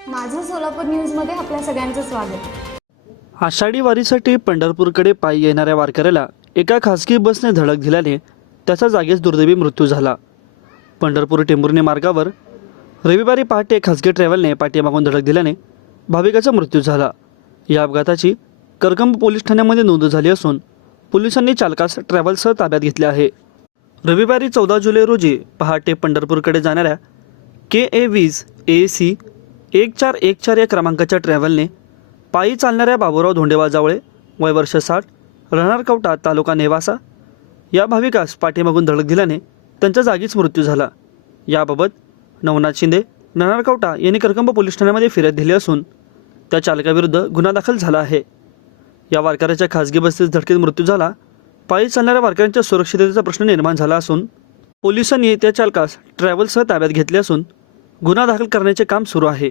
सोलापूर न्यूजमध्ये आपल्या सगळ्यांचं स्वागत. आषाढी वारीसाठी पंढरपूरकडे पायी येणाऱ्या वारकऱ्याला एका खासगी बसने धडक दिल्याने त्याचा जागीच दुर्दैवी मृत्यू झाला. पंढरपूर टेंभुर्णी मार्गावर रविवारी पहाटे खासगी ट्रॅव्हलने पाठीमागून धडक दिल्याने भाविकाचा मृत्यू झाला. या अपघाताची करकंब पोलीस ठाण्यामध्ये नोंद झाली असून पोलिसांनी चालकास ट्रॅव्हल्ससह ताब्यात घेतले आहे. रविवारी चौदा जुलै रोजी पहाटे पंढरपूरकडे जाणाऱ्या के ए वीज ए सी एक चार एक चार या क्रमांकाच्या ट्रॅव्हलने पायी चालणाऱ्या बाबूराव धोंडेवाजावळे वय वर्ष साठ रणारकवटा तालुका नेवासा या भाविकास पाठीमागून धडक दिल्याने त्यांच्या जागीच मृत्यू झाला. याबाबत नवनाथ शिंदे रणारकवटा यांनी करकंब पोलीस ठाण्यामध्ये फिर्याद दिली असून त्या चालकाविरुद्ध गुन्हा दाखल झाला आहे. या वारकऱ्याच्या खासगी बसतील धडकेत मृत्यू झाला पायी चालणाऱ्या वारकऱ्यांच्या सुरक्षिततेचा प्रश्न निर्माण झाला असून पोलिसांनी त्या चालकास ट्रॅव्हल्ससह ताब्यात घेतले असून गुन्हा दाखल करण्याचे काम सुरू आहे.